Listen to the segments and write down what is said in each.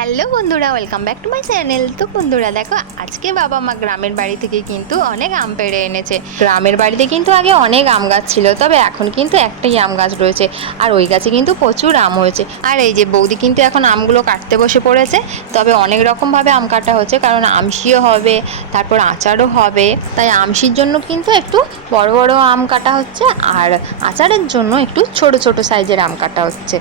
Hello বন্ধুরা welcome back to my channel তো বন্ধুরা, দেখো, আজকে বাবা মা গ্রামের বাড়ি থেকে কিন্তু অনেক আম পেড়ে এনেছে। গ্রামের বাড়িতে কিন্তু আগে অনেক আম গাছ ছিল, তবে এখন কিন্তু একটাই আম গাছ রয়েছে, আর ওই গাছে কিন্তু প্রচুর আম হয়েছে। আর এই যে বৌদি কিন্তু এখন আমগুলো কাটতে বসে পড়েছে, তবে অনেক রকমভাবে আম কাটা হচ্ছে, কারণ আমশিও হবে, তারপর আচারও হবে। তাই আমশির জন্য কিন্তু একটু বড় বড় আম কাটা হচ্ছে, আর আচারের জন্য একটু ছোট ছোট সাইজের আম কাটা হচ্ছে।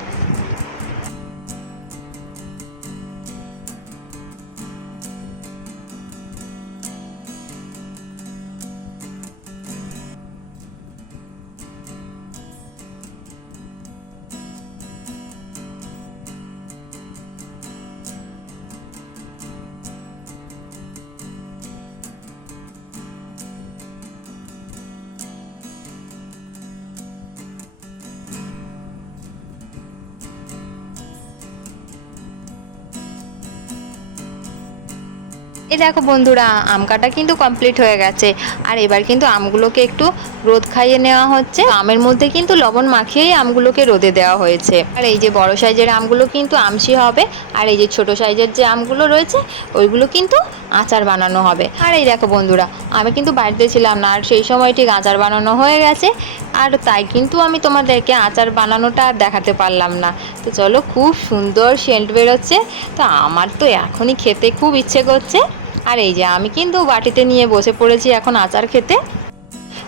এই দেখো বন্ধুরা, আম কাটা কিন্তু কমপ্লিট হয়ে গেছে। আর এবার কিন্তু আমগুলোকে একটু রোদ খাইয়ে নেওয়া হচ্ছে। আমের মধ্যে কিন্তু লবণ মাখিয়েই আমগুলোকে রোদে দেওয়া হয়েছে। আর এই যে বড় সাইজের আমগুলো কিন্তু আমসি হবে। আর এই যে ছোট সাইজের যে আমগুলো রয়েছে, ওইগুলো কিন্তু আচার বানানো হবে। আর এই দেখো বন্ধুরা, আমি কিন্তু বাড়িতে ছিলাম না, আর সেই সময় ঠিক আচার বানানো হয়ে গেছে। আর তাই কিন্তু আমি তোমাদেরকে আচার বানানোটা আর দেখাতে পারলাম না। তো চলো, খুব সুন্দর সেন্ট বেরোচ্ছে। তো আমার তো এখনই খেতে খুব ইচ্ছে করছে। আর এই যে, আমি কিন্তু বাটিতে নিয়ে বসে পড়েছি এখন আচার খেতে।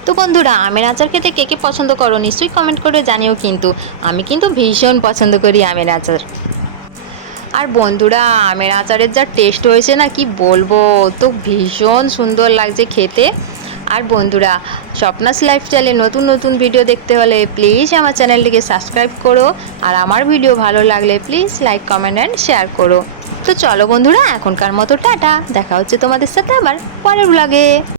তো বন্ধুরা, আমের আচার খেতে কে কে পছন্দ করো, নিশ্চয়ই কমেন্ট করে জানিও কিন্তু। আমি কিন্তু ভীষণ পছন্দ করি আমের আচার। আর বন্ধুরা, আমের আচারের যা টেস্ট হয়েছে না, কি বলব? তো ভীষণ সুন্দর লাগছে খেতে। আর বন্ধুরা, স্বপ্নাস লাইফস্টাইলে নতুন নতুন ভিডিও দেখতে হলে প্লিজ আমার চ্যানেলটিকে সাবস্ক্রাইব করো। আর আমার ভিডিও ভালো লাগলে please like comment and share করো। তো চলো বন্ধুরা, এখনকার মতো টাটা। দেখা হচ্ছে তোমাদের সাথে আবার পরের ব্লগে